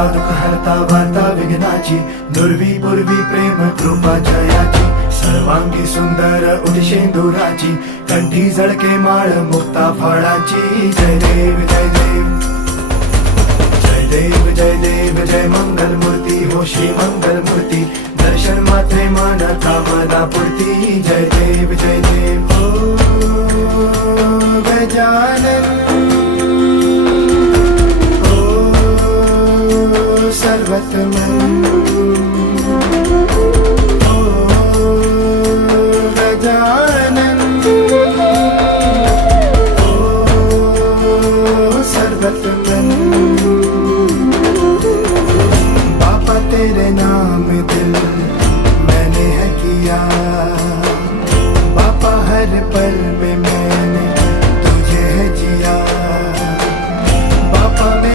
हरता दुःख हरता वार्ता विघ्नाची, दुर्वी पूर्वी प्रेम कृपा जयाची, सर्वांगी सुंदर उदिशेंदुराची, कंठी झळके माळ मुक्ता फळाची. जय देव जय देव जय देव जय देव जय मंगल मूर्ती हो श्री मंगल मूर्ती, दर्शन मात्रे मन कामना पूर्ती. जय देव जय देव ओ गजानन ओ सर्वतमन ओ गजानन ओ सर्वतमन. तेरे नाम